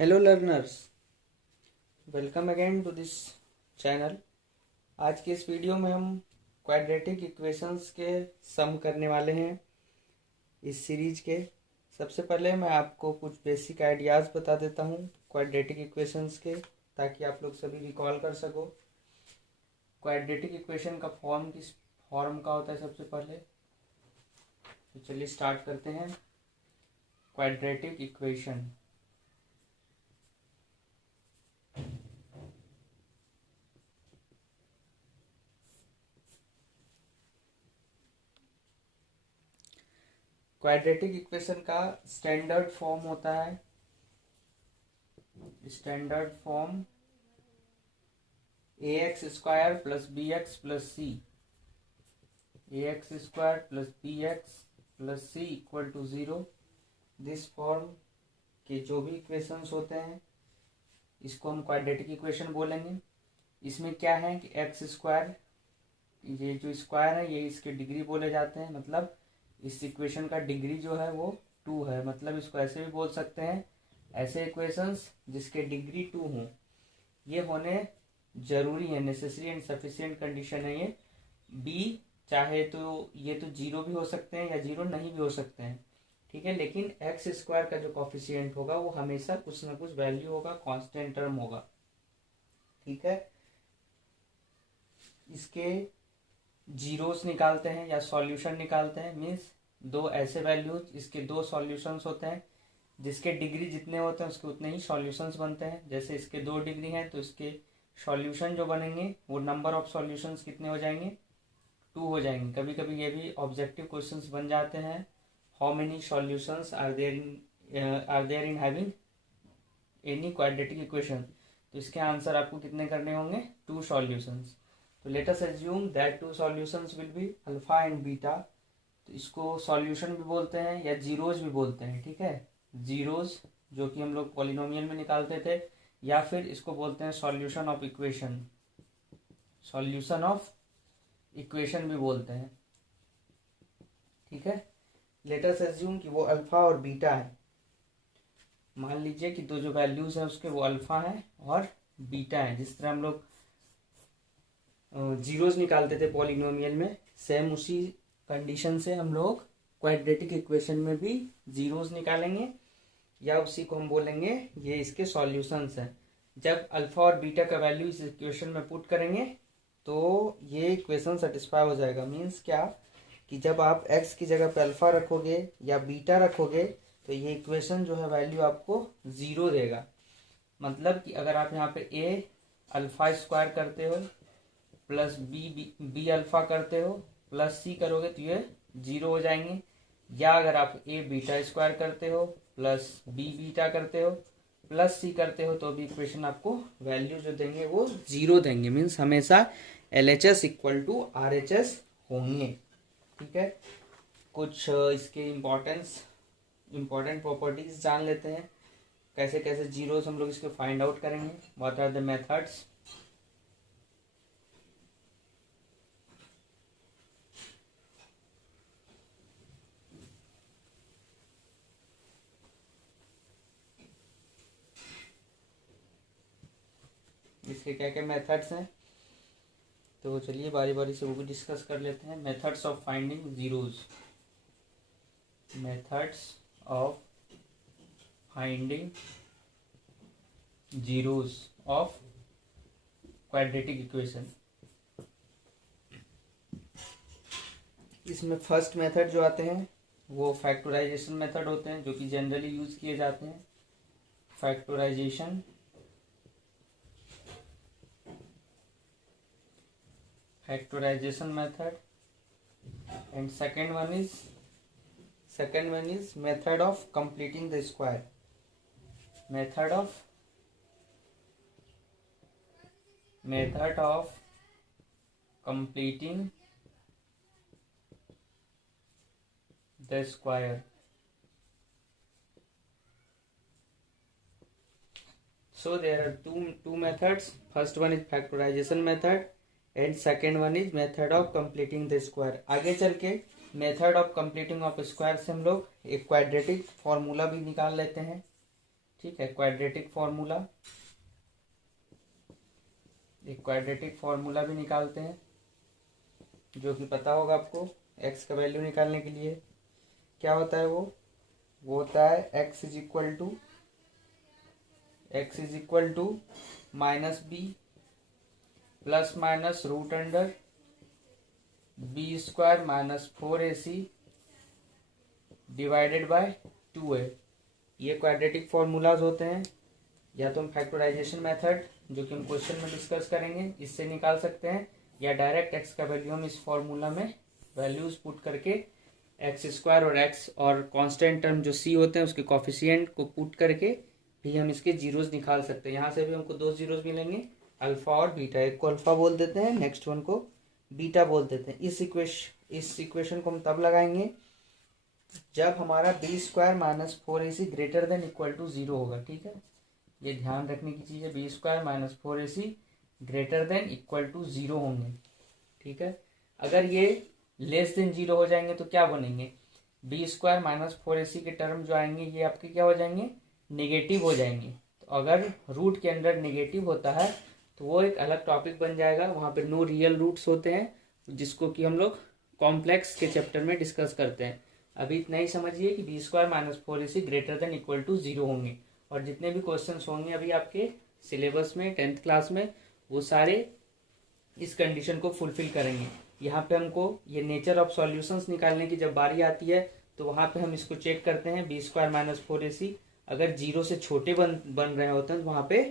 Hello learners, welcome again to this channel. आज के इस वीडियो में हम क्वाड्रेटिक इक्वेशंस के सम करने वाले हैं इस सीरीज के। सबसे पहले मैं आपको कुछ बेसिक आइडियाज़ बता देता हूँ क्वाड्रेटिक इक्वेशंस के, ताकि आप लोग सभी रिकॉल कर सको। क्वाड्रेटिक इक्वेशन का फॉर्म किस फॉर्म का होता है सबसे पहले, तो चलिए स्टार्ट करते हैं। क्वाड्रेटिक इक्वेशन क्वाड्रेटिक इक्वेशन का स्टैंडर्ड फॉर्म होता है, standard form ax square plus B X plus C, ax square plus B X plus C equal to 0। This form के जो भी इक्वेशंस होते हैं इसको हम क्वाड्रेटिक इक्वेशन बोलेंगे। इसमें क्या है कि एक्स स्क्वायर, ये जो स्क्वायर है ये इसके डिग्री बोले जाते हैं, मतलब इस इक्वेशन का डिग्री जो है वो 2 है। मतलब इसको ऐसे भी बोल सकते हैं, ऐसे इक्वेशंस जिसके डिग्री 2 हों ये होने जरूरी है, नेसेसरी एंड सफिशिएंट कंडीशन है ये। बी चाहे तो ये तो 0 भी हो सकते हैं या 0 नहीं भी हो सकते हैं, ठीक है, लेकिन एक्स स्क्वायर का जो कॉफिशिएंट होगा वो हमेशा कुछ ना कुछ वैल्यू होगा, कांस्टेंट टर्म होगा, ठीक है। इसके जीरोस निकालते हैं या सॉल्यूशन निकालते हैं, मीन्स दो ऐसे वैल्यूज, इसके दो सॉल्यूशंस होते हैं, जिसके डिग्री जितने होते हैं उसके उतने ही सॉल्यूशंस बनते हैं। जैसे इसके 2 डिग्री हैं तो इसके सॉल्यूशन जो बनेंगे वो नंबर ऑफ सॉल्यूशंस कितने हो जाएंगे, 2 हो जाएंगे। कभी कभी ये भी ऑब्जेक्टिव क्वेश्चंस बन जाते हैं, how many solutions are there in having any quadratic equation, तो इसके आंसर आपको कितने करने होंगे, 2 सॉल्यूशंस। तो let us assume that 2 solutions will be alpha and beta. तो इसको सॉल्यूशन भी बोलते हैं या जीरोज भी बोलते हैं, ठीक है, जीरोज जो कि हम लोग पॉलिनोमियल में निकालते थे, या फिर इसको बोलते हैं solution of equation, solution of equation भी बोलते हैं, ठीक है। लेट अस अज्यूम कि वो अल्फा और बीटा है। मान लीजिए कि दो जो वैल्यूज हैं उसके वो अल्फा है और बीटा है। जिस तरह हम लोग जीरोस निकालते थे पॉलिनोमियल में, सेम उसी कंडीशन से हम लोग क्वाड्रेटिक इक्वेशन में भी जीरोस निकालेंगे, या उसी को हम बोलेंगे ये इसके सॉल्यूशंस हैं। जब अल्फा और बीटा का वैल्यू इस इक्वेशन में पुट करेंगे तो ये इक्वेशन सेटिस्फाई हो जाएगा। मीन्स क्या कि जब आप x की जगह पे अल्फा रखोगे या बीटा रखोगे तो ये इक्वेशन जो है वैल्यू आपको 0 देगा। मतलब कि अगर आप यहाँ पे a अल्फा स्क्वायर करते हो प्लस बी अल्फा करते हो प्लस सी करोगे तो ये 0 हो जाएंगे, या अगर आप ए बीटा स्क्वायर करते हो प्लस बी बीटा करते हो प्लस सी करते हो तो भी इक्वेशन आपको वैल्यू जो देंगे वो 0 देंगे। मीन्स हमेशा LHS इक्वल टू RHS होंगे, ठीक है। कुछ इसके इम्पोर्टेंट प्रॉपर्टीज जान लेते हैं, कैसे कैसे जीरोस हम लोग इसके फाइंड आउट करेंगे। What are the methods. इसके क्या क्या मेथड्स हैं, तो चलिए बारी बारी से वो भी डिस्कस कर लेते हैं। Methods of finding zeros, methods of finding zeros of quadratic equation. इसमें फर्स्ट मेथड जो आते हैं वो फैक्टराइजेशन मेथड होते हैं, जो कि जनरली यूज किए जाते हैं। Factorization method, and second one is method of completing the square, method of completing the square. So there are two methods. First one is factorization method and second one is method of completing the square. आगे चल के method of completing of square से हम लोग एक quadratic formula भी निकाल लेते हैं, ठीक है, क्वाड्रेटिक फॉर्मूला, एक क्वाड्रेटिक फॉर्मूला भी निकालते हैं जो कि पता होगा आपको। एक्स का वैल्यू निकालने के लिए क्या होता है, वो होता है X is equal to minus B plus minus root under B square minus 4ac divided by 2a। ये क्वाड्रेटिक फॉर्मूलाज होते हैं। या तो हम फैक्टराइजेशन मेथड, जो कि हम क्वेश्चन में डिस्कस करेंगे, इससे निकाल सकते हैं, या डायरेक्ट एक्स का वैल्यू हम इस फॉर्मूला में वैल्यूज पुट करके एक्स स्क्वायर और एक्स और कांस्टेंट टर्म जो सी होते हैं उसके कॉफिशिएंट को पुट करके भी हम इसके जीरोस निकाल सकते हैं। यहाँ से भी हमको दो जीरोस मिलेंगे, अल्फा और बीटा। एक को अल्फा बोल देते हैं, नेक्स्ट वन को बीटा बोल देते हैं। इस इक्वेशन को हम तब लगाएंगे जब हमारा B square minus 4ac greater than equal to 0 होगा। ठीक है, ये ध्यान रखने की चीज़ है, B square minus 4ac greater than equal to 0 होंगे। ठीक है, अगर ये लेस देन 0 हो जाएंगे तो क्या बनेंगे, बी स्क्वायर माइनस 4ac के टर्म जो आएंगे ये आपके क्या हो जाएंगे, नेगेटिव हो जाएंगे। तो अगर रूट के अंदर नेगेटिव होता है तो वो एक अलग टॉपिक बन जाएगा, वहाँ पे नो रियल रूट्स होते हैं, जिसको कि हम लोग कॉम्प्लेक्स के चैप्टर में डिस्कस करते हैं। अभी इतना ही समझिए कि B square minus 4ac greater than equal to 0 होंगे, और जितने भी क्वेश्चंस होंगे अभी आपके सिलेबस में 10th क्लास में, वो सारे इस कंडीशन को फुलफिल करेंगे। यहाँ पे हमको ये नेचर ऑफ सॉल्यूशंस निकालने की जब बारी आती है तो वहाँ पे हम इसको चेक करते हैं, बी स्क्वायर माइनस 4ac अगर 0 से छोटे बन रहे होते हैं तो वहाँ पे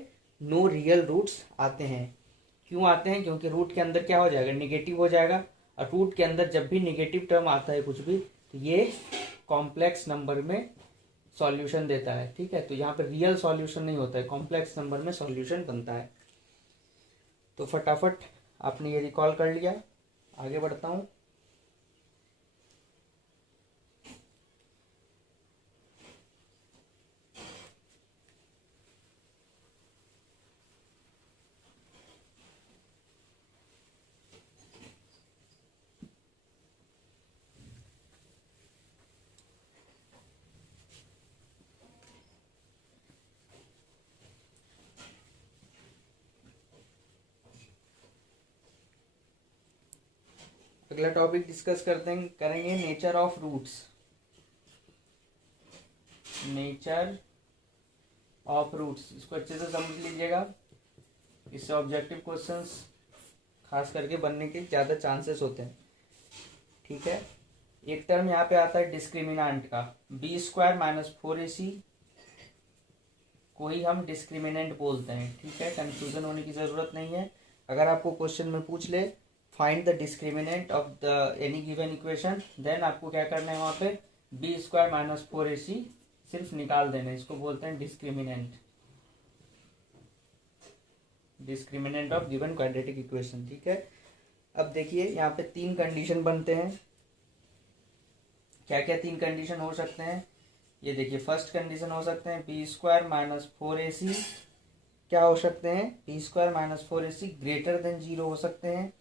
नो रियल रूट्स आते हैं। क्यों आते हैं, क्योंकि रूट के अंदर क्या हो जाएगा, निगेटिव हो जाएगा, और रूट के अंदर जब भी निगेटिव टर्म आता है कुछ भी तो ये कॉम्प्लेक्स नंबर में सॉल्यूशन देता है। ठीक है, तो यहाँ पे रियल सॉल्यूशन नहीं होता है, कॉम्प्लेक्स नंबर में सॉल्यूशन बनता है। तो फटाफट आपने ये रिकॉल कर लिया, आगे बढ़ता हूँ। अगला टॉपिक डिस्कस करेंगे nature of roots. Nature of roots, इसको अच्छे से समझ लीजिएगा, इससे ऑब्जेक्टिव क्वेश्चंस खास करके बनने के ज़्यादा चांसेस होते हैं। ठीक है, एक टर्म यहाँ पे आता है डिस्क्रिमिनेंट का, बी स्क्वायर माइनस 4ac को ही हम डिस्क्रिमिनेंट बोलते हैं। ठीक है, कंफ्यूजन होने की ज़रूरत नहीं है। अगर आपको क्वेश्चन में पूछ ले find the discriminant of the any given equation, then आपको क्या करना है, वहाँ पे बी स्क्वायर माइनस 4ac सिर्फ निकाल देना, इसको बोलते हैं discriminant of given quadratic equation. ठीक है, अब देखिए यहाँ पे 3 कंडीशन बनते हैं। क्या क्या 3 कंडीशन हो सकते हैं, ये देखिए। फर्स्ट कंडीशन हो सकते हैं बी स्क्वायर माइनस 4ac, क्या हो सकते हैं, B square minus 4ac greater than 0 हो सकते हैं।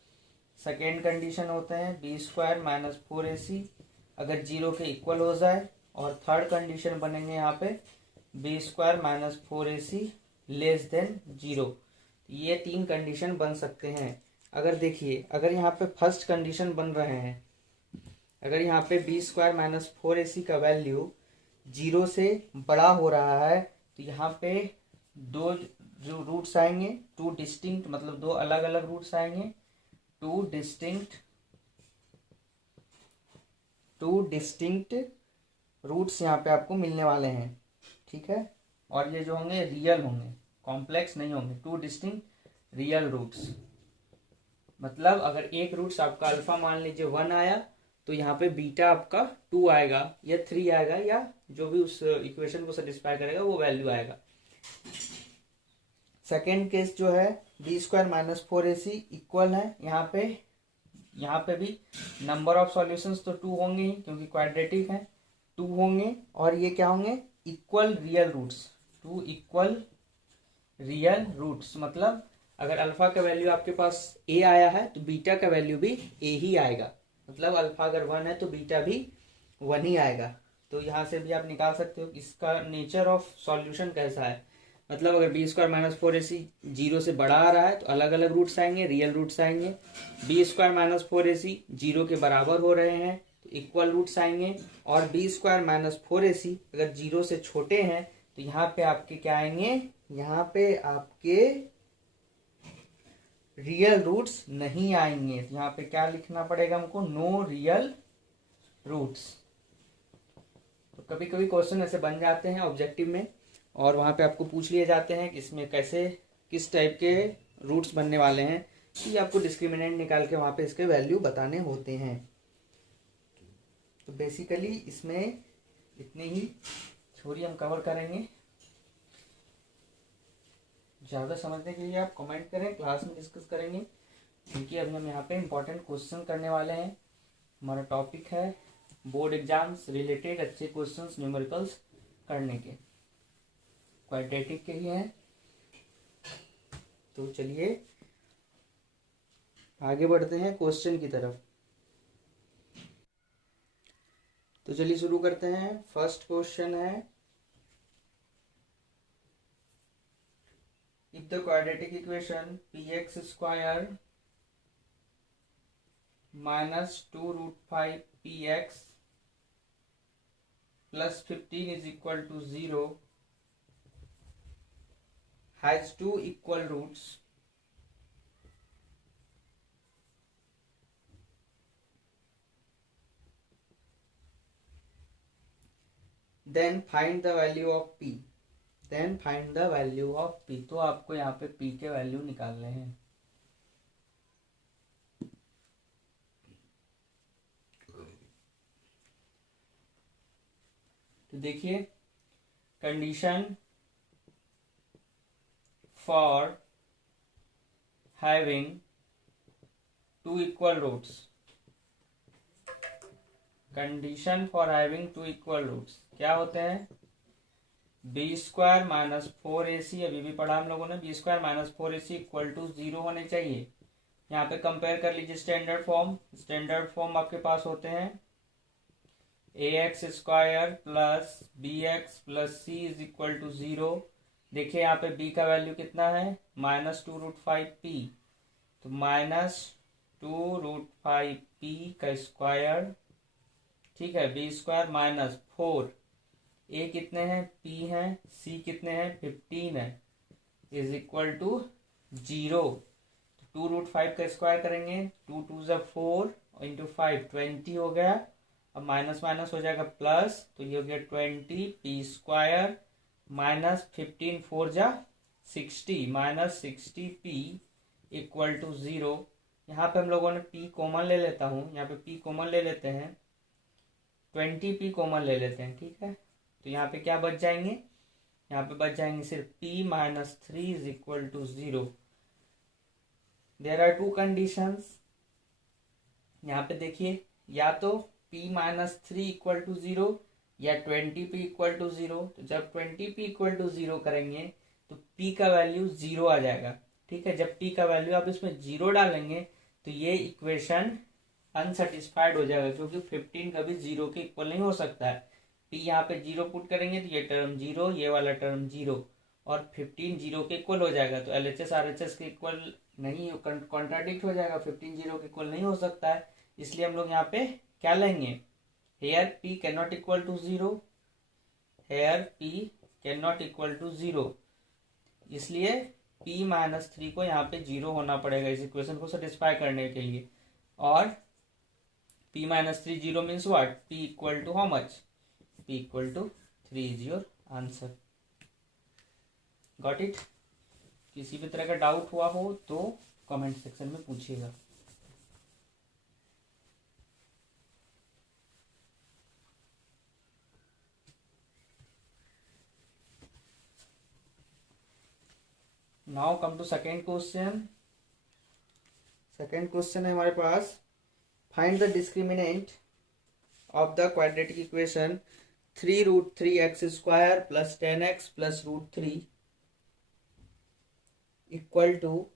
सेकेंड कंडीशन होते हैं बी स्क्वायर माइनस 4ac अगर 0 के इक्वल हो जाए, और थर्ड कंडीशन बनेंगे यहाँ पे B square minus 4ac less than 0। ये 3 कंडीशन बन सकते हैं। अगर देखिए, अगर यहाँ पे फर्स्ट कंडीशन बन रहे हैं, अगर यहाँ पे बी स्क्वायर माइनस 4ac का वैल्यू 0 से बड़ा हो रहा है तो यहाँ पे दो जो रूट्स आएंगे, 2 डिस्टिंक्ट, मतलब 2 अलग अलग रूट्स आएंगे, 2 डिस्टिंक्ट रूट्स यहाँ पे आपको मिलने वाले हैं। ठीक है, और ये जो होंगे रियल होंगे, कॉम्प्लेक्स नहीं होंगे, 2 डिस्टिंक्ट रियल रूट्स। मतलब अगर एक रूट्स आपका अल्फा मान लीजिए 1 आया तो यहाँ पे बीटा आपका 2 आएगा या 3 आएगा, या जो भी उस इक्वेशन को सेटिस्फाई करेगा वो वैल्यू आएगा। सेकेंड केस जो है B square minus 4ac equal है, यहाँ पे भी नंबर ऑफ सॉल्यूशंस तो 2 होंगे ही, क्योंकि क्वाड्रेटिक है, 2 होंगे, और ये क्या होंगे, equal real roots, 2 equal real roots. मतलब अगर अल्फा का वैल्यू आपके पास a आया है तो बीटा का वैल्यू भी a ही आएगा। मतलब अल्फा अगर 1 है तो बीटा भी 1 ही आएगा। तो यहाँ से भी आप निकाल सकते हो कि इसका नेचर ऑफ सॉल्यूशन कैसा है। मतलब अगर B square minus four A C zero से बड़ा आ रहा है तो अलग अलग रूट्स आएंगे, रियल रूट्स आएंगे। B square minus four A C zero के बराबर हो रहे हैं तो इक्वल रूट्स आएंगे। और B square minus four A सी अगर जीरो से छोटे हैं तो यहाँ पे आपके क्या आएंगे, यहाँ पे आपके रियल रूट्स नहीं आएंगे। तो यहाँ पे क्या लिखना पड़ेगा हमको, नो रियल रूट्स। तो कभी कभी क्वेश्चन ऐसे बन जाते हैं ऑब्जेक्टिव में और वहाँ पे आपको पूछ लिए जाते हैं कि इसमें कैसे किस टाइप के रूट्स बनने वाले हैं, कि आपको डिस्क्रिमिनेंट निकाल के वहाँ पे इसके वैल्यू बताने होते हैं। तो बेसिकली इसमें इतने ही थ्योरी हम कवर करेंगे। ज़्यादा समझने के लिए आप कमेंट करें, क्लास में डिस्कस करेंगे, क्योंकि अभी हम यहाँ पे इम्पोर्टेंट क्वेश्चन करने वाले हैं। हमारा टॉपिक है बोर्ड एग्जाम्स रिलेटेड अच्छे क्वेश्चंस न्यूमेरिकल्स करने के, क्वाड्रेटिक के ही हैं। तो चलिए आगे बढ़ते हैं क्वेश्चन की तरफ। तो चलिए शुरू करते हैं। फर्स्ट क्वेश्चन है, if the quadratic equation px square minus 2√5 px plus 15 is equal to 0 has two equal roots, then find the value of p, then find the value of p। तो आपको यहाँ पे p के value निकालने हैं। तो देखिए, condition for having two equal roots, condition for having two equal roots क्या होते हैं, B square minus four A C, अभी भी पढ़ा हम लोगों ने, B square minus four A C equal to 0 होने चाहिए। यहाँ पे कंपेयर कर लीजिए स्टैंडर्ड फॉर्म। स्टैंडर्ड फॉर्म आपके पास होते हैं A X square plus B X plus C is equal to 0। देखिए यहाँ पे b का वैल्यू कितना है, -2√5p, तो -2√5p का स्क्वायर, ठीक है, बी स्क्वायर माइनस 4, a कितने हैं, p है, c कितने हैं, 15 है, इज इक्वल टू 0। 2√5 का स्क्वायर करेंगे, 2 2 ज़ा 4 इंटू 5 20 हो गया। अब माइनस माइनस हो जाएगा प्लस, तो ये हो गया 20 p स्क्वायर माइनस 15 4 जा 60 माइनस 60p इक्वल टू 0। यहाँ पे हम लोगों ने p कॉमन ले लेता हूँ, यहाँ पे p कॉमन ले लेते हैं, 20p कॉमन ले लेते हैं, ठीक है। तो यहाँ पे क्या बच जाएंगे, यहाँ पे बच जाएंगे सिर्फ p minus 3 is equal to 0। There are two conditions. यहाँ पे देखिए, या तो p माइनस 3 इक्वल टू 0 या 20p इक्वल टू 0। तो जब 20p इक्वल टू 0 करेंगे तो p का वैल्यू 0 आ जाएगा, ठीक है। जब p का वैल्यू आप इसमें 0 डालेंगे तो ये इक्वेशन अनसेटिस्फाइड हो जाएगा, क्योंकि 15 कभी 0 के इक्वल नहीं हो सकता है। p यहाँ पे 0 पुट करेंगे तो ये टर्म 0, ये वाला टर्म 0, और 15 0 के इक्वल हो जाएगा। तो LHS RHS के इक्वल नहीं, कॉन्ट्राडिक्ट हो जाएगा, 15 0 के इक्वल नहीं हो सकता है। इसलिए हम लोग यहाँ पे क्या लेंगे, here p cannot equal to 0, here p cannot equal to 0, इसलिए p माइनस 3 को यहाँ पे 0 होना पड़ेगा इस इक्वेशन को सेटिस्फाई करने के लिए। और p minus 3 0 means what, p equal to how much, p equal to 3 is your answer. Got it. किसी भी तरह का डाउट हुआ हो तो कमेंट सेक्शन में पूछिएगा। Now come to second question. Second question है हमारे पास, find the discriminant of the quadratic equation 3√3x square plus 10x plus √3 equal to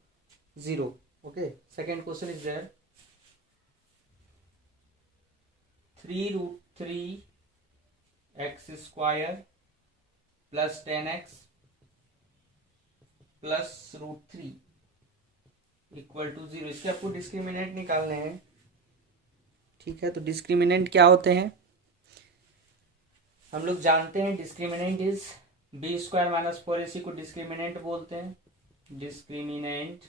0। Okay, second question is there, 3√3 X square plus 10x plus √3 equal to 0। इसके आपको discriminant निकालने हैं, ठीक है। तो डिस्क्रिमिनेंट क्या होते हैं, हम लोग जानते हैं discriminant is b² minus 4ac को डिस्क्रिमिनेंट बोलते हैं। Discriminant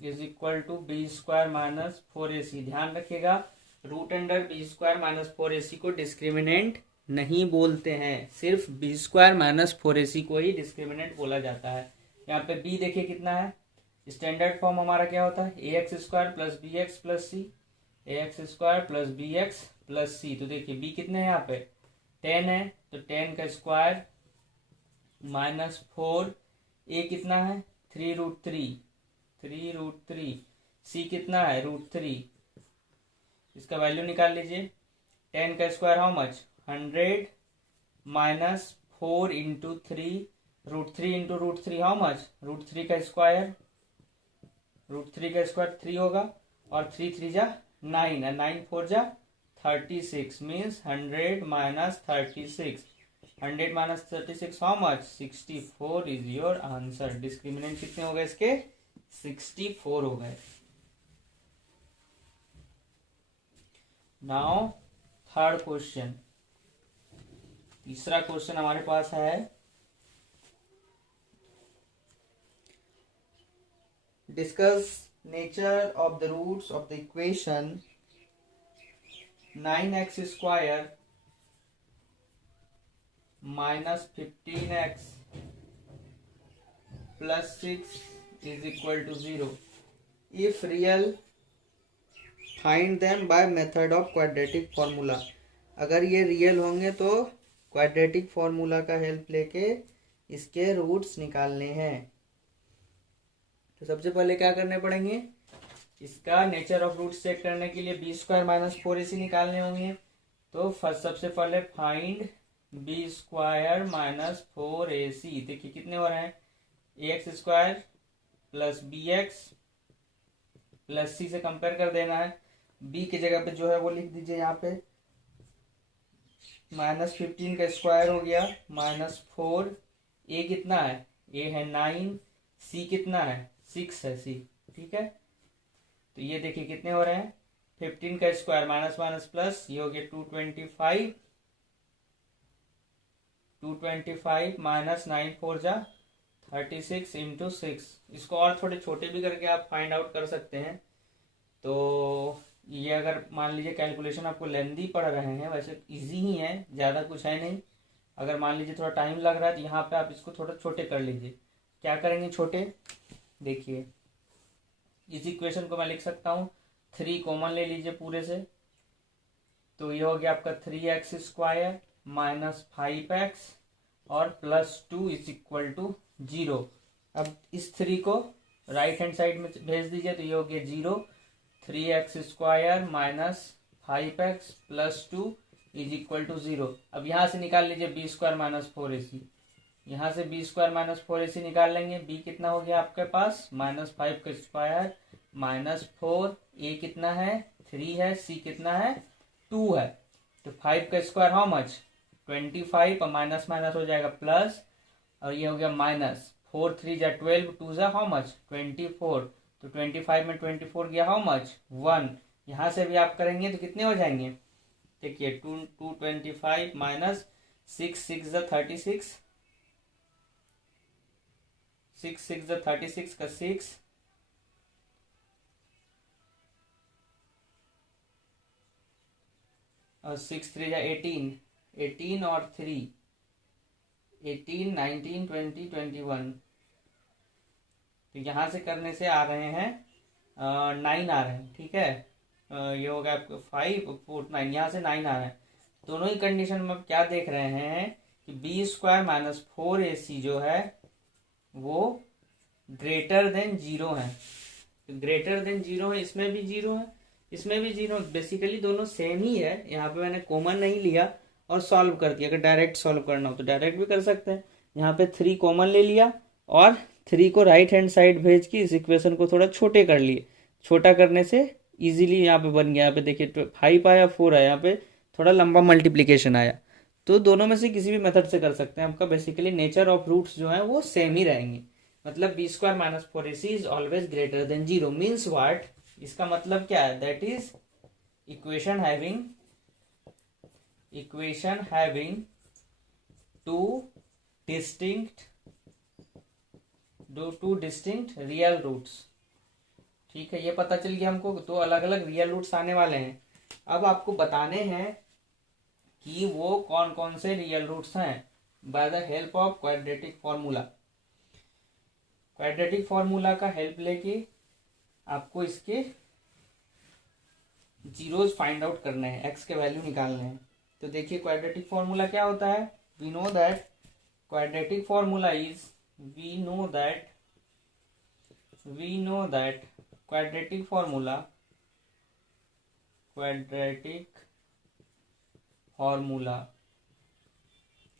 is equal to b² minus 4ac। ध्यान रखिएगा, √b² माइनस 4ac को डिस्क्रिमिनेंट नहीं बोलते हैं, सिर्फ b² माइनस 4ac को ही डिस्क्रिमिनेंट बोला जाता है। यहाँ पे b देखिए कितना है, स्टैंडर्ड फॉर्म हमारा क्या होता है, ax² plus bx plus c, ax² plus bx plus c। तो देखिए b कितने हैं यहाँ पे 10 है, तो 10 का स्क्वायर माइनस 4, a कितना है 3√3, c कितना है √3। इसका वैल्यू निकाल लीजिए, 10 का square how much 100 minus 4 into 3, √3 into √3 how much √3 का स्क्वायर, √3 का स्क्वायर 3 होगा, और 3 3 जा 9 और 9 4 जा 36, means 100 minus 36, 100 minus 36 how much 64 is your answer. Discriminant कितने हो गए इसके 64 हो गए। नाउ थर्ड क्वेश्चन, तीसरा क्वेश्चन हमारे पास है, discuss nature of the roots of the equation 9x² minus 15x plus 6 is equal to 0। If real find them by method of quadratic formula. अगर ये रियल होंगे तो क्वाड्रेटिक फॉर्मूला का help लेके इसके रूट्स निकालने हैं। तो सबसे पहले क्या करने पड़ेंगे, इसका नेचर ऑफ रूट्स चेक करने के लिए b² माइनस 4ac निकालने होंगे। तो फर्स्ट सबसे पहले फाइंड b² माइनस 4ac। देखिए कितने हो रहे हैं, ax² plus bx plus c से कंपेयर कर देना है। b की जगह पे जो है वो लिख दीजिए यहाँ पे, माइनस 15 का स्क्वायर हो गया माइनस 4, a कितना है, a है 9, c कितना है 6 है c, ठीक है। तो ये देखिए कितने हो रहे हैं, 15 का स्क्वायर माइनस माइनस प्लस, ये हो गया 225 माइनस 9 4 जा 36 इंटू 6। इसको और थोड़े छोटे भी करके आप फाइंड आउट कर सकते हैं। तो ये अगर मान लीजिए कैलकुलेशन आपको लेंदी पड़ रहे हैं, वैसे इजी ही है, ज़्यादा कुछ है नहीं। अगर मान लीजिए थोड़ा टाइम लग रहा है तो यहाँ पे आप इसको थोड़ा छोटे कर लीजिए। क्या करेंगे छोटे, देखिए इस इक्वेशन को मैं लिख सकता हूँ, 3 कॉमन ले लीजिए पूरे से, तो ये हो गया आपका 3x² माइनस 5x और प्लस 2 इज इक्वल टू 0। अब इस 3 को राइट हैंड साइड में भेज दीजिए, तो ये हो गया 0, 3x² minus 5x plus 2 is equal to 0। अब यहाँ से निकाल लीजिए b² माइनस 4ac, यहाँ से b² माइनस 4ac निकाल लेंगे। b कितना हो गया आपके पास, माइनस 5 का स्क्वायर माइनस 4, a कितना है 3 है, c कितना है 2 है। तो 5 का स्क्वायर हाउ मच 25, और माइनस माइनस हो जाएगा प्लस, और ये हो गया माइनस 4 3 जा 12, 2 जा हाउ मच 24। तो 25 में 24 गया हाउ मच 1। यहाँ से भी आप करेंगे तो कितने हो जाएंगे, देखिए 225 माइनस 6 6 जा 36, 6 6 जा 36 का 6, और 6 3 जा 18, 18 और 3 18 19 20 21। तो यहाँ से करने से आ रहे हैं 9 आ रहे हैं, ठीक है। ये हो गया आपको 5 4 9, यहाँ से 9 आ रहे हैं। दोनों ही कंडीशन में क्या देख रहे हैं कि b² माइनस 4ac जो है वो ग्रेटर देन 0 है। तो ग्रेटर देन 0 है, इसमें भी 0 है, इसमें भी 0, बेसिकली दोनों सेम ही है। यहाँ पे मैंने कॉमन नहीं लिया और सॉल्व कर दिया। अगर डायरेक्ट सॉल्व करना हो तो डायरेक्ट भी कर सकते हैं। यहाँ पे 3 कॉमन ले लिया और 3 को राइट हैंड साइड भेज के इस इक्वेशन को थोड़ा छोटे कर लिए। छोटा करने से इजीली यहाँ पे बन गया। यहाँ पे देखिए 5 आया 4 आया, यहाँ पे थोड़ा लंबा मल्टीप्लिकेशन आया। तो दोनों में से किसी भी मेथड से कर सकते हैं। आपका बेसिकली नेचर ऑफ रूट्स जो है वो सेम ही रहेंगे। मतलब B square minus 4ac is always greater than 0 means what, इसका मतलब क्या है, that is equation having two distinct real roots. ठीक है, ये पता चल गया हमको, दो अलग अलग रियल रूट्स आने वाले हैं। अब आपको बताने हैं कि वो कौन कौन से रियल रूट्स हैं by the help of quadratic formula. Quadratic formula का हेल्प लेके आपको इसके जीरोज फाइंड आउट करने हैं, एक्स के वैल्यू निकालने हैं। तो देखिए क्वाड्रेटिक फॉर्मूला क्या होता है। We know that quadratic formula is we know that quadratic formula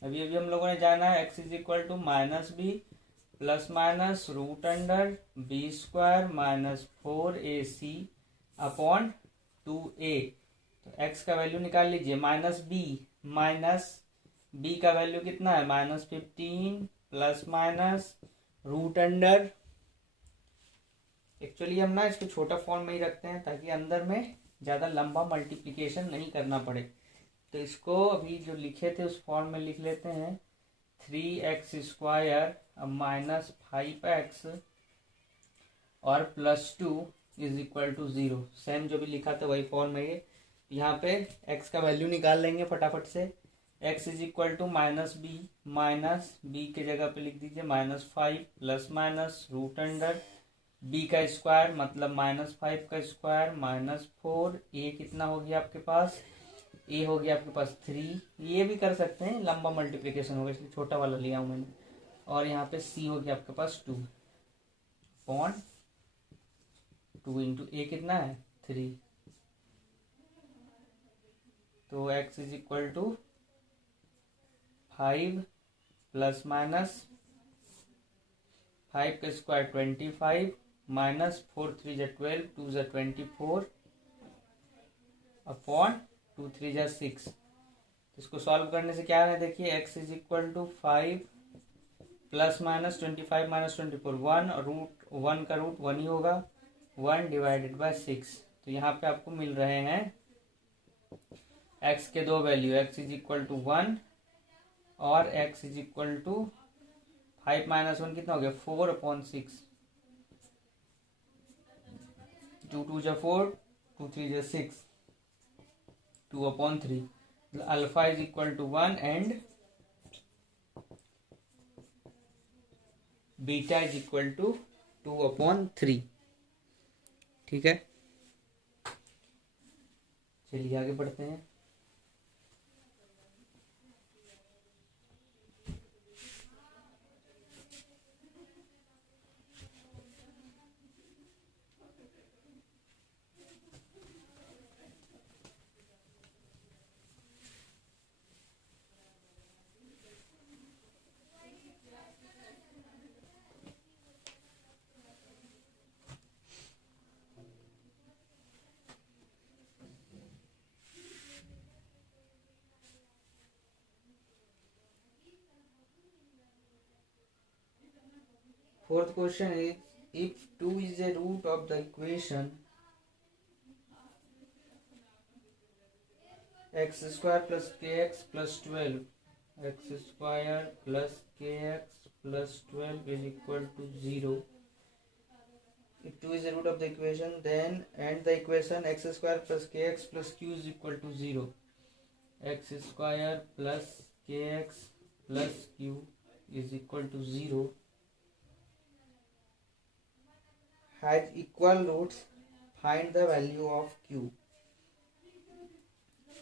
अभी अभी हम लोगों ने जाना है X is equal to minus B plus minus root under B square minus 4ac upon 2a। तो x का वैल्यू निकाल लीजिए, माइनस बी का वैल्यू कितना है, -15 plus minus root under. Actually हम ना इसको छोटा फॉर्म में ही रखते हैं ताकि अंदर में ज़्यादा लंबा मल्टीप्लिकेशन नहीं करना पड़े। तो इसको अभी जो लिखे थे उस फॉर्म में लिख लेते हैं, 3x² अब माइनस 5x और +2 इज इक्वल टू 0। सेम जो भी लिखा था वही फॉर्म है ये। यहाँ पे x का वैल्यू निकाल लेंगे फटाफट से। x is equal to minus B के जगह पे लिख दीजिए -5 plus minus root under b का स्क्वायर मतलब -5 का स्क्वायर -4। a कितना हो गया आपके पास, a हो गया आपके पास 3। ये भी कर सकते हैं, लंबा मल्टीप्लिकेशन होगा इसलिए छोटा वाला लिया हूं मैंने। और यहाँ पे c हो गया आपके पास 2 अपॉन 2 इंटू a कितना है 3। तो x is equal to 5 plus minus 5 का स्क्वायर 25 माइनस 4 3 जा 12 2 जा 24 अपॉन 2 3 जा 6। इसको सॉल्व करने से क्या है, देखिए x is equal to 5 plus minus 25 minus 24 1 root 1 का रूट 1 ही होगा 1 डिवाइडेड बाय 6। तो यहाँ पे आपको मिल रहे हैं x के दो value, x is equal to 1 और x is equal to 5 minus 1 कितना हो गया 4 अपॉन 6। 2 2 जा 4 2 3 जा 6 2 upon 3। Alpha is equal to 1 and beta is equal to 2 upon 3। ठीक है, चलिए आगे बढ़ते हैं। Fourth question is, if 2 is a root of the equation x square plus kx plus 12, x square plus kx plus 12 is equal to 0. If 2 is the root of the equation, then and the equation x square plus kx plus q is equal to 0. X square plus kx plus q is equal to 0 has equal roots. Find the value of q.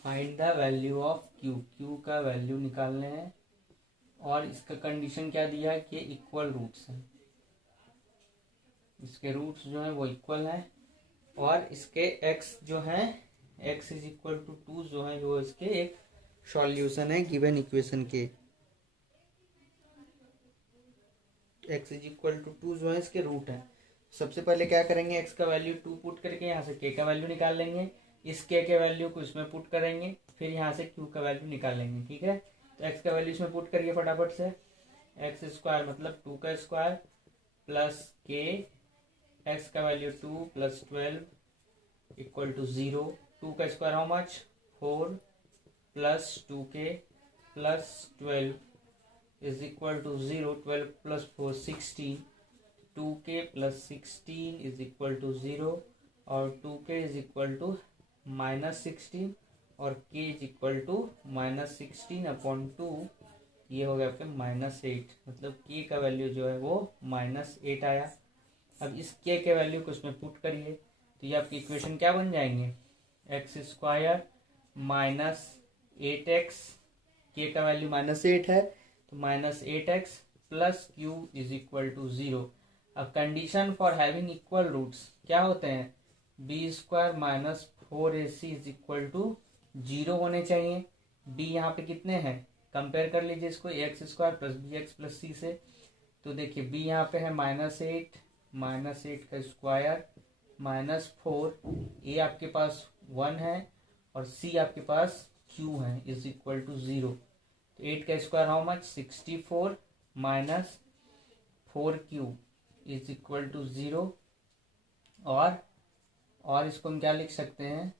Find the value of q, q का value निकालने हैं। और इसका condition क्या दिया है कि equal roots हैं, इसके रूट्स जो हैं वो इक्वल हैं। और इसके x जो हैं x इज इक्वल टू 2 जो है वो इसके एक सॉल्यूशन है गिवन इक्वेशन के। x इज इक्वल टू 2 जो है इसके रूट है। सबसे पहले क्या करेंगे, x का वैल्यू 2 पुट करके यहाँ से k का वैल्यू निकाल लेंगे। इस के वैल्यू को इसमें पुट करेंगे, फिर यहाँ से क्यू का वैल्यू निकालेंगे। ठीक है, तो एक्स का वैल्यू इसमें पुट करिए फटाफट से। एक्स स्क्वायर मतलब 2 का स्क्वायर प्लस के, एक्स का वैल्यू 2 प्लस 12 इक्वल टू 0। 2 का square how much 4 plus 2k plus 12 is equal to 0। 12 plus 4 16, 2k plus 16 is equal to 0 और 2k इज इक्वल टू -16 और k इज इक्वल टू -16/2, ये हो गया आपके -8, मतलब k का वैल्यू जो है वो -8 आया। अब इस k के वैल्यू को इसमें पुट करिए, तो ये आपकी इक्वेशन क्या बन जाएंगे, एक्स स्क्वायर -8x, k का वैल्यू -8 है तो -8x plus Q is equal to 0। अब condition for having equal roots क्या होते हैं, B square minus 4ac is equal to 0 होने चाहिए। b यहाँ पे कितने हैं, कंपेयर कर लीजिए इसको X square plus B X plus C से। तो देखिए b यहाँ पे है -8 का स्क्वायर -4, a आपके पास 1 है और c आपके पास q है इज इक्वल टू 0। तो 8 का square how much 64 minus 4q is equal to 0। और इसको हम क्या लिख सकते हैं,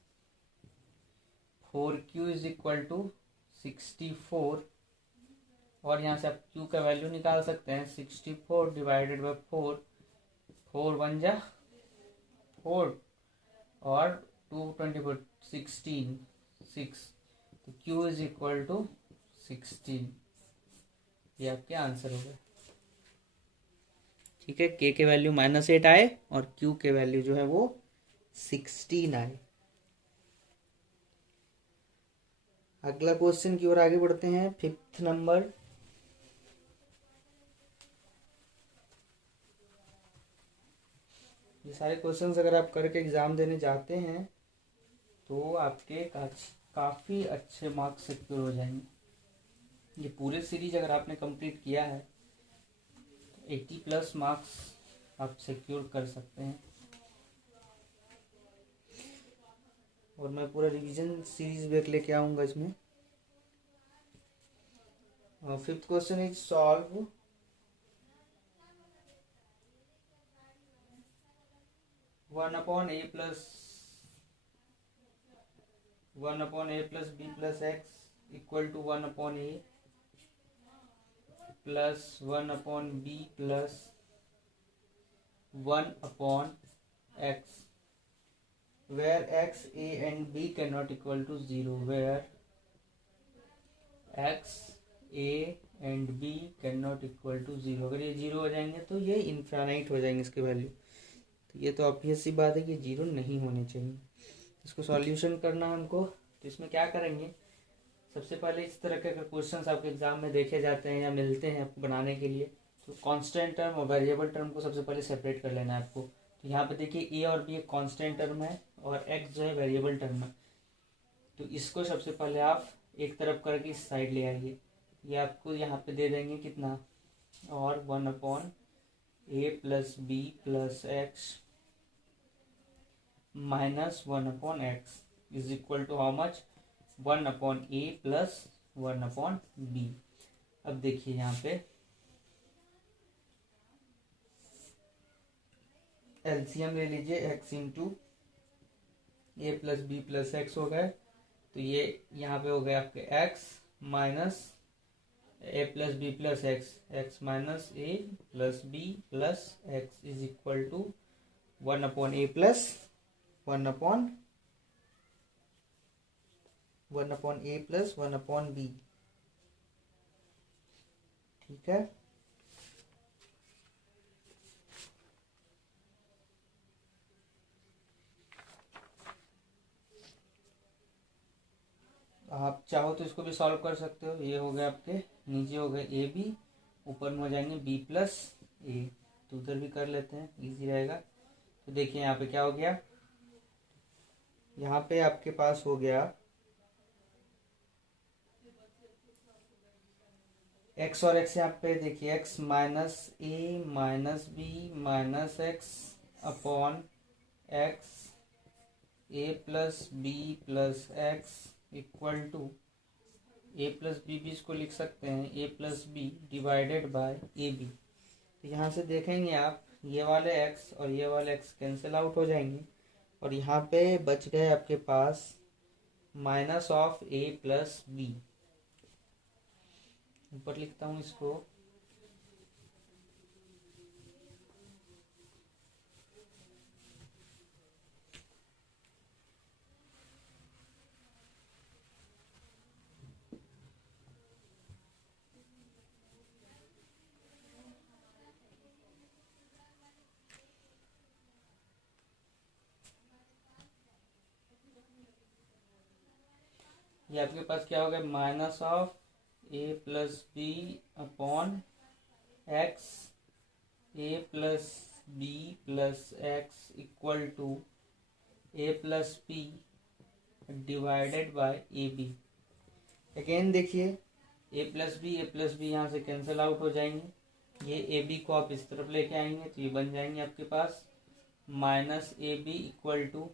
4q इज इक्वल टू 64 और यहाँ से आप q का वैल्यू निकाल सकते हैं 64 डिवाइडेड बाई 4, 4 1 जा 4 और 2 24 16 6, तो q इज इक्वल टू 16, ये आपके आंसर हो गए। ठीक है, k के वैल्यू -8 आए और q के वैल्यू जो है वो 16 आए। अगला क्वेश्चन की ओर आगे बढ़ते हैं, 5th नंबर। ये सारे क्वेश्चंस अगर आप करके एग्जाम देने जाते हैं तो आपके काफ़ी अच्छे मार्क्स सिक्योर हो जाएंगे। ये पूरे सीरीज अगर आपने कंप्लीट किया है तो 80+ मार्क्स आप सिक्योर कर सकते हैं। और मैं पूरा रिवीजन सीरीज बैक लेके आऊँगा इसमें। 5th question is solve 1/a plus b plus x equal to 1/a plus 1/b plus 1/x, where x, a and b cannot equal to 0, where x, a and b cannot equal to 0। अगर ये 0 हो जाएंगे तो ये infinite हो जाएंगे इसके value, तो ये तो ऑब्वियस सी बात है कि 0 नहीं होने चाहिए। इसको सॉल्यूशन करना है हमको, तो इसमें क्या करेंगे, सबसे पहले इस तरह के अगर क्वेश्चंस आपके एग्जाम में देखे जाते हैं या मिलते हैं आपको बनाने के लिए, तो कांस्टेंट टर्म और वेरिएबल टर्म को सबसे पहले सेपरेट कर लेना है आपको। तो यहाँ पे देखिए ए और बी एक कांस्टेंट टर्म है और एक्स जो है वेरिएबल टर्म है, तो इसको सबसे पहले आप एक तरफ करके इस साइड ले आइए। ये आपको यहाँ पे दे देंगे कितना, और 1/a plus B plus x minus 1/x is equal to how much 1/a plus 1/b। अब देखिए यहाँ पे एलसीएम ले लीजिए, x into a plus B plus x हो गए, तो ये यहाँ पे हो गया आपके x minus a plus B plus x, x minus a plus B plus x is equal to 1/a plus 1/a plus 1/b। ठीक है, आप चाहो तो इसको भी सॉल्व कर सकते हो। ये हो गया आपके नीचे हो गए ए बी, ऊपर में हो जाएंगे बी प्लस ए, तो उधर भी कर लेते हैं, इजी रहेगा। तो देखिए यहाँ पे क्या हो गया, यहाँ पे आपके पास हो गया एक्स और एक्स, यहाँ पे देखिए X minus A minus B minus X upon x A plus B plus x equal to A plus B भी इसको लिख सकते हैं A plus B divided by A B. तो यहाँ से देखेंगे आप ये वाले x और ये वाले x कैंसिल आउट हो जाएंगे और यहाँ पे बच गए आपके पास minus of A plus B. ऊपर लिखता हूँ इसको, ये आपके पास क्या हो गया minus of A plus b upon x A plus B plus x equal to A plus B divided by A b. Again देखिए ए प्लस बी यहाँ से कैंसिल आउट हो जाएंगे। ये ए बी को आप इस तरफ लेके आएंगे तो ये बन जाएंगे आपके पास minus A B equal to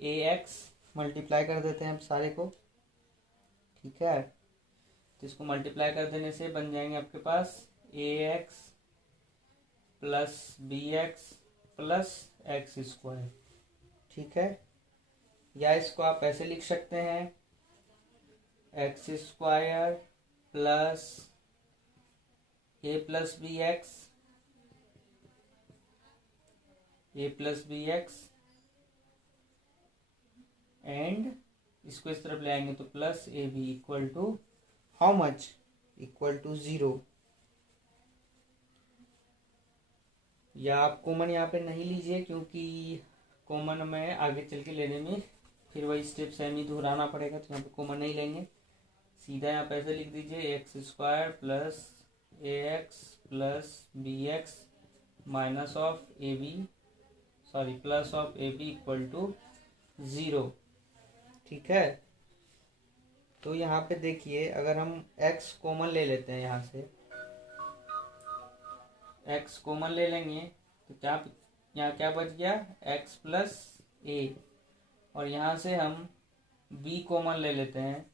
A X. Multiply कर देते हैं आप सारे को, ठीक है। तो इसको मल्टीप्लाई कर देने से बन जाएंगे आपके पास A x plus B X plus X square, ठीक है। या इसको आप ऐसे लिख सकते हैं X square plus A plus B X and इसको इस तरफ ले आएंगे तो plus A B equal to how much, equal to 0। या आप कॉमन यहाँ पे नहीं लीजिए क्योंकि कॉमन में आगे चल के लेने में फिर वही स्टेप सेम ही दोहराना पड़ेगा, तो यहाँ पे कॉमन नहीं लेंगे। सीधा यहाँ पे ऐसे लिख दीजिए x square plus a x plus B x minus of a b plus of a B equal to 0, ठीक है। तो यहाँ पे देखिए अगर हम x कॉमन ले लेते हैं, यहाँ से x कॉमन ले लेंगे तो क्या यहाँ क्या बच गया x प्लस ए, और यहाँ से हम b कॉमन ले लेते हैं,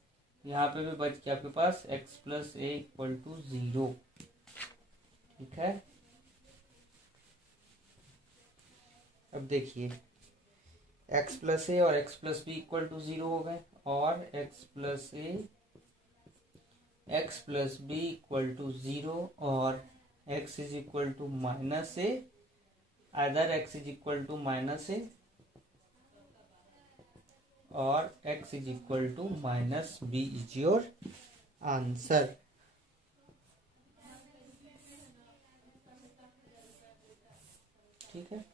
यहाँ पे भी बच गया आपके पास x plus a equal to 0, ठीक है। अब देखिए x प्लस ए और x plus B equal to 0 हो गए और x plus A x plus B equal to 0 और x is equal to minus A, either x is equal to minus A और x is equal to minus B is your answer. ठीक है,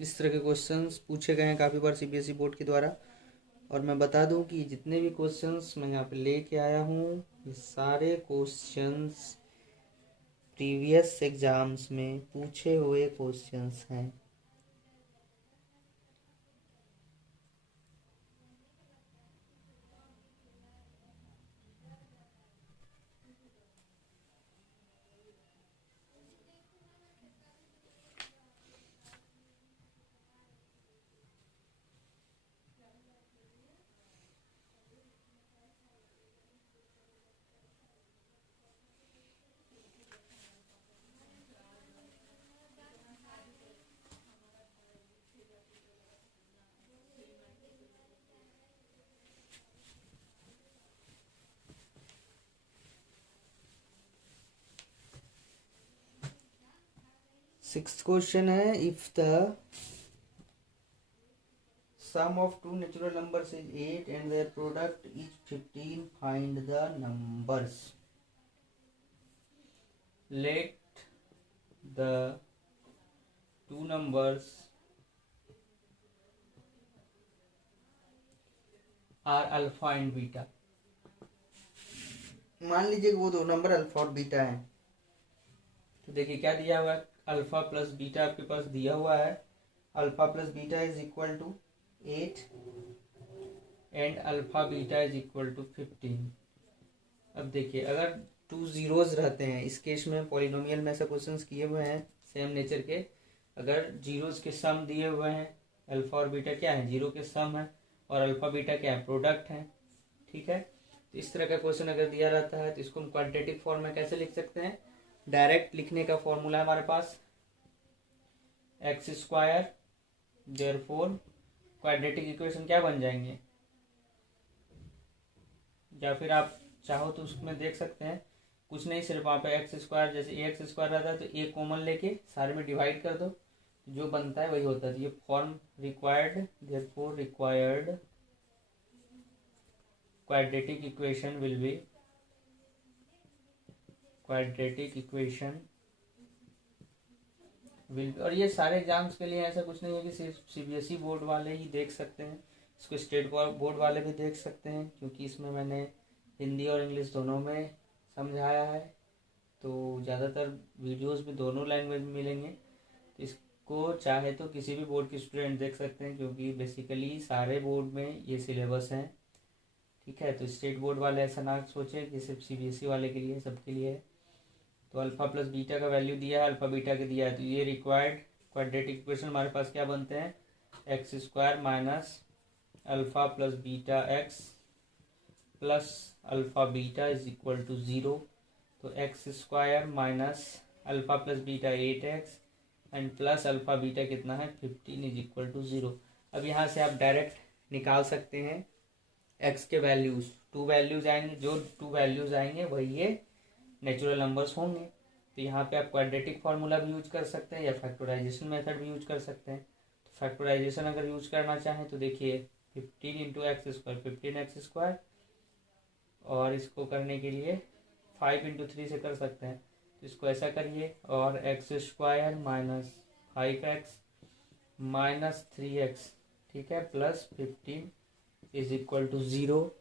इस तरह के क्वेश्चंस पूछे गए हैं काफ़ी बार सीबीएसई बोर्ड के द्वारा। और मैं बता दूं कि जितने भी क्वेश्चंस मैं यहाँ पे लेके आया हूँ ये सारे क्वेश्चंस प्रीवियस एग्जाम्स में पूछे हुए क्वेश्चंस हैं। सिक्स्थ क्वेश्चन है, if the sum of two natural numbers is 8 and their product is 15, find the numbers. Let the two numbers are alpha and beta. मान लीजिए कि वो दो नंबर अल्फा और बीटा हैं, तो देखिए क्या दिया हुआ है, अल्फा प्लस बीटा आपके पास दिया हुआ है। Alpha plus beta is equal to 8 and alpha beta is equal to 15। अब देखिए अगर 2 जीरोज रहते हैं, इस केस में पॉलिनोमियल में ऐसा क्वेश्चंस किए हुए हैं सेम नेचर के, अगर जीरोज के सम दिए हुए हैं अल्फा और बीटा क्या है, जीरो के सम है, और अल्फा बीटा क्या है, प्रोडक्ट है। ठीक है, तो इस तरह का क्वेश्चन अगर दिया रहता है तो इसको हम क्वाड्रेटिक फॉर्म में कैसे लिख सकते हैं, डायरेक्ट लिखने का फॉर्मूला है हमारे पास X square, therefore quadratic equation क्या बन जाएंगे, या फिर आप चाहो तो उसमें देख सकते हैं कुछ नहीं, सिर्फ वहाँ पे एक्स स्क्वायर, जैसे ए एक्स स्क्वायर रहता है तो ए कॉमन लेके सारे में डिवाइड कर दो, जो बनता है वही होता है। तो ये form required, therefore required quadratic equation will be, quadratic equation will, और ये सारे एग्जाम्स के लिए ऐसा कुछ नहीं है कि सिर्फ सीबीएसई बोर्ड वाले ही देख सकते हैं, इसको स्टेट बोर्ड वाले भी देख सकते हैं, क्योंकि इसमें मैंने हिंदी और इंग्लिश दोनों में समझाया है, तो ज़्यादातर वीडियोस भी दोनों लैंग्वेज में मिलेंगे। तो इसको चाहे तो किसी भी बोर्ड के स्टूडेंट देख सकते हैं, क्योंकि बेसिकली सारे बोर्ड में ये सिलेबस हैं। ठीक है, तो स्टेट बोर्ड वाले ऐसा ना सोचें कि सिर्फ सीबीएसई वाले के लिए, सबके लिए है। तो अल्फा प्लस बीटा का वैल्यू दिया है, अल्फा बीटा के दिया है, तो ये रिक्वायर्ड क्वाड्रेटिक इक्वेशन हमारे पास क्या बनते हैं, X square minus alpha plus beta X plus alpha beta is equal to zero. तो X square minus alpha plus beta 8x and plus alpha beta कितना है 15 इज इक्वल टू ज़ीरो। अब यहाँ से आप डायरेक्ट निकाल सकते हैं x के वैल्यूज़, टू वैल्यूज़ आएंगे, जो टू वैल्यूज़ आएंगे वही ये नेचुरल नंबर्स होंगे। तो यहाँ पे आप क्वाड्रेटिक फार्मूला भी यूज कर सकते हैं या फैक्टराइजेशन मेथड भी यूज कर सकते हैं। तो फैक्टराइजेशन अगर यूज करना चाहें तो देखिए 15 इंटू एक्स स्क्वायर 15x², और इसको करने के लिए 5 इंटू 3 से कर सकते हैं, तो इसको ऐसा करिए, और x square minus 5x minus 3x, ठीक है, plus 15 is equal to zero,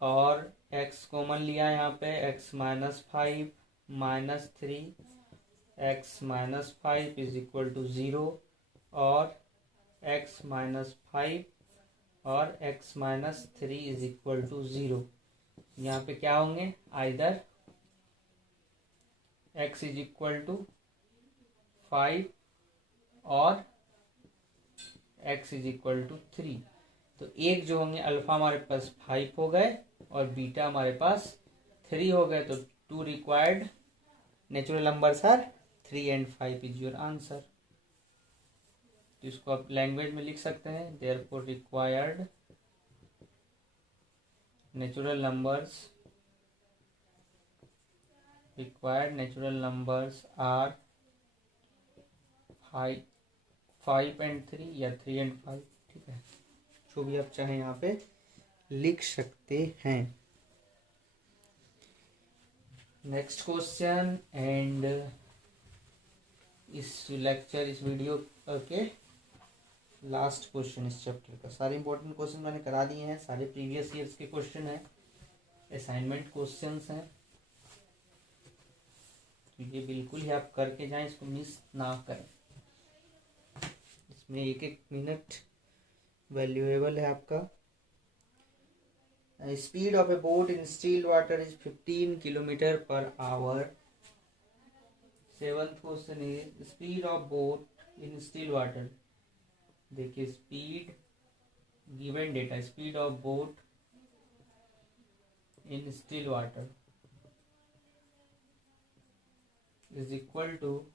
और x कॉमन लिया यहाँ पे, x minus 5 minus 3 x minus 5 is equal to zero, और x माइनस 5 और x minus 3 is equal to zero. यहाँ पे क्या होंगे, either x is equal to 5 और x इज इक्वल टू 3। तो एक जो होंगे अल्फा हमारे पास 5 हो गए और बीटा हमारे पास 3 हो गए, तो two required natural numbers are 3 and 5 is your answer. तो इसको आप लैंग्वेज में लिख सकते हैं, therefore required natural numbers are 5 and 3 या 3 and 5, ठीक है, जो भी आप चाहें यहाँ पे लिख सकते हैं। नेक्स्ट क्वेश्चन, एंड इस लेक्चर, इस वीडियो के लास्ट क्वेश्चन इस चैप्टर का। सारे इंपॉर्टेंट क्वेश्चन मैंने करा दिए हैं, सारे प्रीवियस ईयर्स के क्वेश्चन हैं, असाइनमेंट क्वेश्चंस हैं, तो ये बिल्कुल ही आप करके जाएं, इसको मिस ना करें। इसमें एक एक मिनट वैल्यूएबल है आपका। Speed of a boat in still water is 15 kilometre per hour. Seventh question is speed of boat in still water. देखिए speed given data, speed of boat in still water is equal to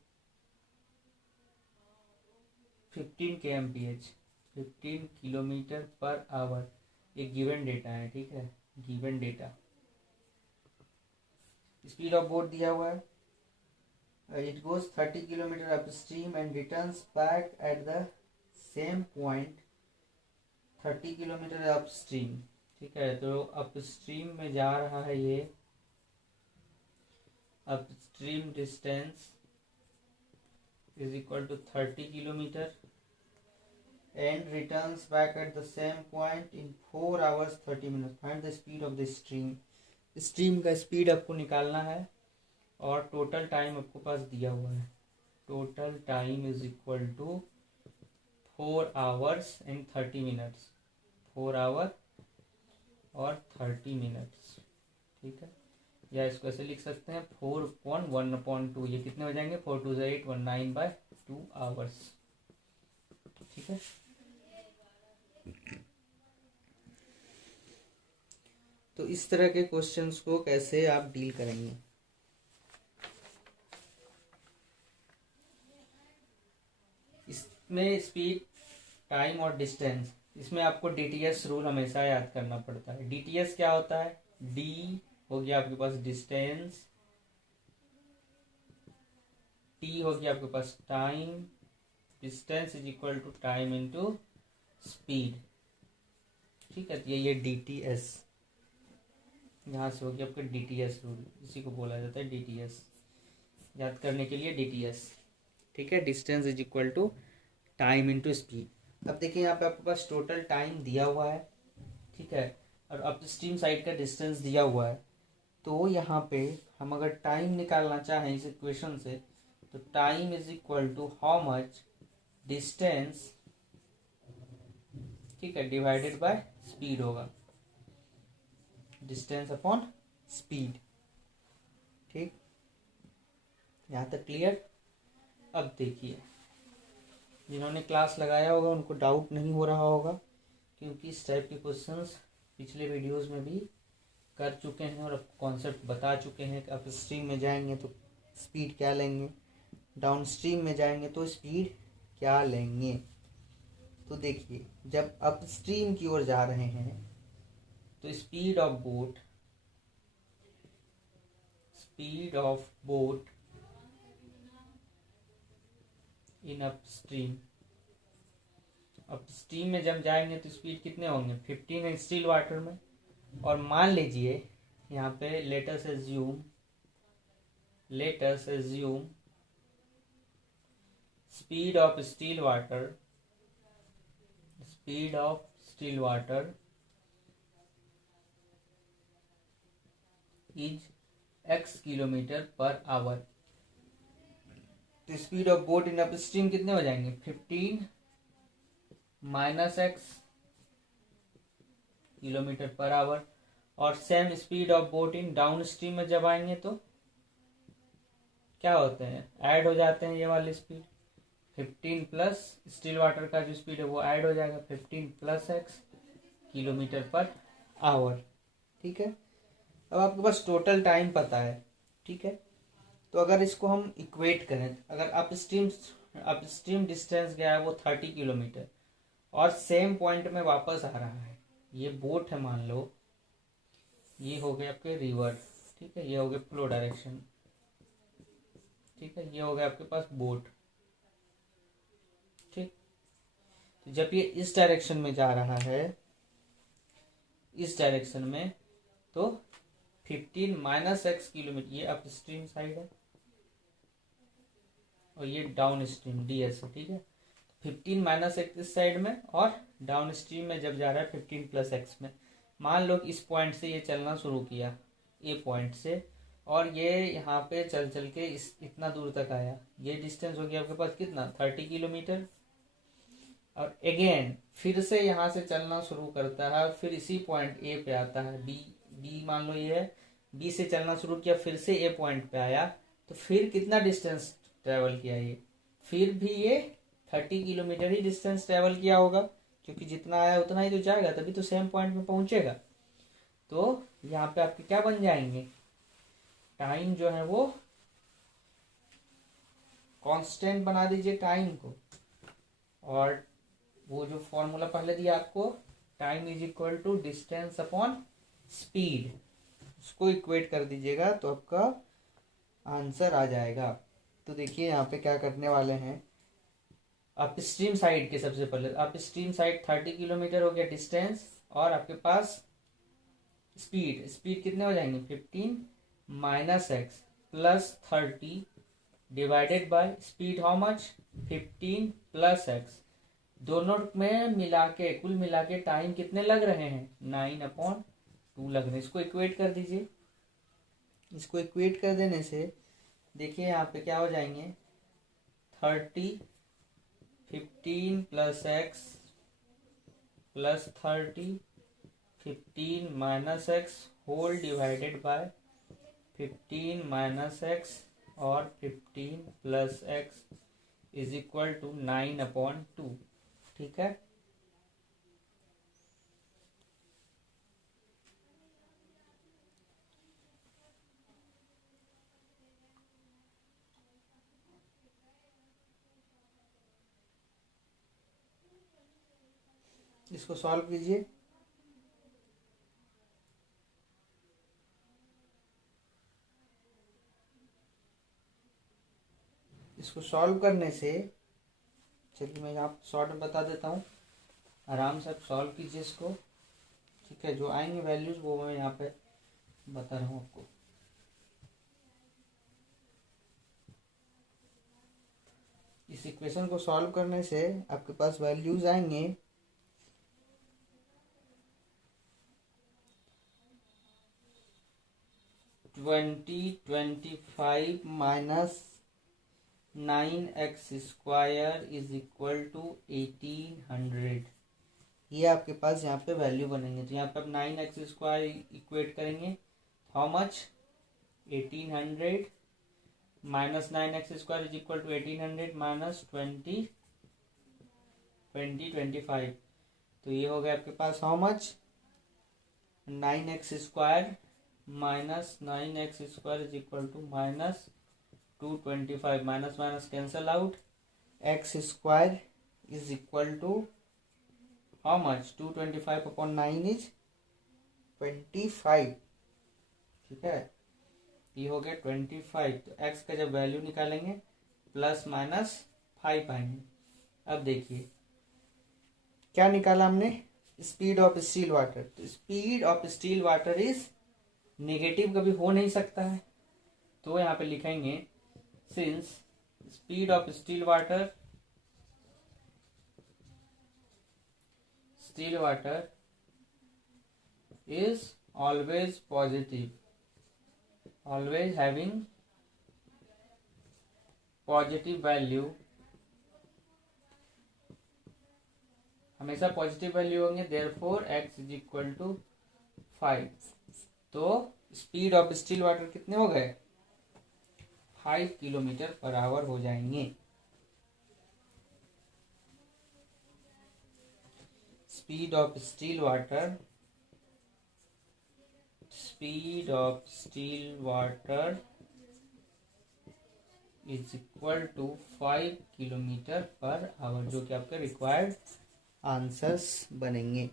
15 kmph, 15 kilometre per hour. ये given data है, ठीक है, given data. Speed of boat दिया हुआ है, it goes 30 kilometre upstream and returns back at the same point 30 kilometre up stream, ठीक है। तो अप स्ट्रीम में जा रहा है ये, upstream distance is equal to 30 kilometre and returns back at the same point in 4 hours 30 minutes. Find the speed of the stream. Stream का speed आपको निकालना है, और टोटल टाइम आपको पास दिया हुआ है, total time is equal to 4 hours and 30 minutes, 4 hour और 30 minutes, ठीक है। या इसको ऐसे लिख सकते हैं 4/1/2, ये कितने हो जाएंगे, 4 2 8 19/2, 2 आवर्स। ठीक है, तो इस तरह के क्वेश्चंस को कैसे आप डील करेंगे। इसमें स्पीड, टाइम और डिस्टेंस, इसमें आपको डीटीएस रूल हमेशा याद करना पड़ता है। डीटीएस क्या होता है, डी हो गया आपके पास डिस्टेंस, टी हो गया आपके पास time, distance is equal to time into speed. ठीक है, ये डीटीएस, यहाँ से हो गया आपका डीटीएस रूल, इसी को बोला जाता है डीटीएस, याद करने के लिए डीटीएस। ठीक है, distance is equal to time into speed. अब देखिए यहाँ पे आपके पास टोटल टाइम दिया हुआ है, ठीक है, और अपस्ट्रीम साइड का डिस्टेंस दिया हुआ है। तो यहाँ पे हम अगर टाइम निकालना चाहें इस इक्वेशन से, तो time is equal to how much distance, ठीक है, डिवाइडेड बाय स्पीड होगा, डिस्टेंस अपॉन स्पीड। ठीक, यहाँ तक क्लियर। अब देखिए, जिन्होंने क्लास लगाया होगा उनको डाउट नहीं हो रहा होगा, क्योंकि इस टाइप के क्वेश्चंस पिछले वीडियोस में भी कर चुके हैं और कॉन्सेप्ट बता चुके हैं कि अप स्ट्रीम में जाएंगे तो स्पीड क्या लेंगे, डाउन स्ट्रीम में जाएंगे तो स्पीड क्या लेंगे। तो देखिए, जब अप स्ट्रीम की ओर जा रहे हैं तो speed of boat in upstream, upstream में जब जाएंगे तो स्पीड कितने होंगे, 15 है स्टिल वाटर में। और मान लीजिए यहाँ पे let us assume speed of still water is x kilometre per hour. तो speed of boat in upstream कितने हो जाएंगे, 15 minus x kilometre per hour. और same speed of boat in downstream में जब आएंगे तो क्या होते हैं, ऐड हो जाते हैं ये वाली स्पीड, 15 प्लस स्टिल वाटर का जो स्पीड है वो ऐड हो जाएगा, 15 plus x kilometre per our. ठीक है, अब आपके पास टोटल टाइम पता है। ठीक है, तो अगर इसको हम इक्वेट करें, अगर अपस्ट्रीम डिस्टेंस गया है वो 30 किलोमीटर और सेम पॉइंट में वापस आ रहा है, ये बोट है मान लो, ये हो गए आपके रिवर, ठीक है, ये हो गए फ्लो डायरेक्शन, ठीक है, ये हो गया आपके पास बोट। ठीक, तो जब ये इस डायरेक्शन में जा रहा है, इस डायरेक्शन में, तो 15 माइनस x किलोमीटर, ये अपस्ट्रीम साइड है और ये डाउन स्ट्रीम ds है। ठीक है, 15 माइनस x इस साइड में और डाउन स्ट्रीम में जब जा रहा है 15 प्लस x में। मान लो कि इस पॉइंट से ये चलना शुरू किया, ए पॉइंट से, और ये यहाँ पे चल चल के इतना दूर तक आया, ये डिस्टेंस हो गया आपके पास कितना, 30 किलोमीटर। और अगेन फिर से यहाँ से चलना शुरू करता है, फिर इसी पॉइंट ए पे आता है, बी मान लो ये है, बी से चलना शुरू किया, फिर से ए पॉइंट पे आया, तो फिर कितना डिस्टेंस ट्रेवल किया ये, फिर भी ये 30 किलोमीटर ही डिस्टेंस ट्रेवल किया होगा, क्योंकि जितना आया उतना ही तो जाएगा, तभी तो सेम पॉइंट में पहुंचेगा। तो यहाँ पे आपके क्या बन जाएंगे, टाइम जो है वो कांस्टेंट बना दीजिए टाइम को, और वो जो फॉर्मूला पहले दिया आपको, time is equal to distance upon speed, उसको इक्वेट कर दीजिएगा तो आपका आंसर आ जाएगा। तो देखिए यहाँ पे क्या करने वाले हैं, अपस्ट्रीम साइड के सबसे पहले, अपस्ट्रीम साइड 30 किलोमीटर हो गया डिस्टेंस, और आपके पास स्पीड कितने हो जाएंगे, 15 minus x plus 30 divided by speed how much, 15 plus x। दोनों में मिला के, कुल मिला के टाइम कितने लग रहे हैं, 9/2 लग रहे हैं। इसको इक्वेट कर दीजिए, इसको इक्वेट कर देने से देखिए यहाँ पे क्या हो जाएंगे, 30 15 plus x plus 30 15 minus x whole divided by 15 minus x और 15 plus x is equal to 9/2। ठीक है, इसको सॉल्व कीजिए। इसको सॉल्व करने से, चलिए मैं आप शॉर्ट में बता देता हूँ, आराम से आप सॉल्व कीजिए इसको। ठीक है, जो आएंगे वैल्यूज वो मैं यहाँ पे बता रहा हूँ आपको। इस इक्वेशन को सॉल्व करने से आपके पास वैल्यूज आएंगे 2025 minus 9x² is equal to 1800। ये आपके पास यहाँ पे वैल्यू बनेंगे। तो यहाँ पे आप 9x² इक्वेट करेंगे, how much, 1800 minus 9x² is equal to 1800 minus 25। तो ये हो गया आपके पास how much, 9x² minus 9x² is equal to minus 225। Minus minus cancel out, x² is equal to how much, 225/9 is 25। ठीक है, ये हो गया 25। तो x का जब वैल्यू निकालेंगे प्लस माइनस 5 आएंगे। अब देखिए क्या निकाला हमने, स्पीड ऑफ स्टील वाटर। तो speed of still water is negative, कभी हो नहीं सकता है। तो यहाँ पे लिखेंगे since speed of still water is always positive, always having positive value, हमेशा पॉजिटिव वैल्यू होंगे, therefore x is equal to 5। तो स्पीड ऑफ स्टील वाटर कितने हो गए, 5 km/h हो जाएंगे। Speed of still water is equal to 5 km/h, जो कि आपके रिक्वायर्ड आंसर्स बनेंगे।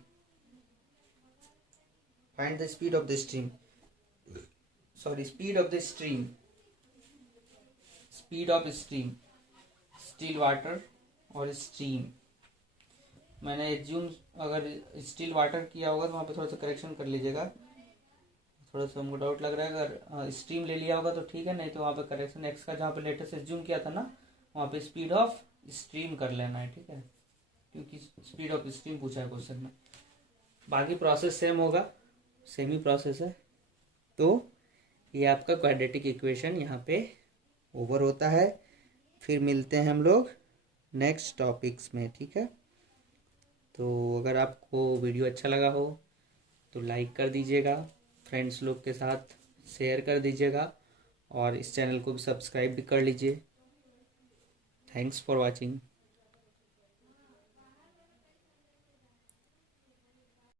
Find the speed of the stream, speed of stream, still water और स्ट्रीम। मैंने एज्यूम अगर स्टील वाटर किया होगा तो वहाँ पे थोड़ा सा करेक्शन कर लीजिएगा, थोड़ा सा हमको डाउट लग रहा है। अगर स्ट्रीम ले लिया होगा तो ठीक है, नहीं तो वहाँ पे करेक्शन एक्स का जहाँ पे लेटेस्ट एज्यूम किया था ना, वहाँ पे स्पीड ऑफ स्ट्रीम कर लेना है। ठीक है, क्योंकि स्पीड ऑफ स्ट्रीम पूछा है क्वेश्चन में। बाकी प्रोसेस सेम होगा, सेम ही प्रोसेस है। तो ये आपका क्वाड्रेटिक इक्वेशन यहाँ पे ओवर होता है। फिर मिलते हैं हम लोग नेक्स्ट टॉपिक्स में। ठीक है, तो अगर आपको वीडियो अच्छा लगा हो तो लाइक कर दीजिएगा, फ्रेंड्स लोग के साथ शेयर कर दीजिएगा, और इस चैनल को भी सब्सक्राइब भी कर लीजिए। Thanks for watching.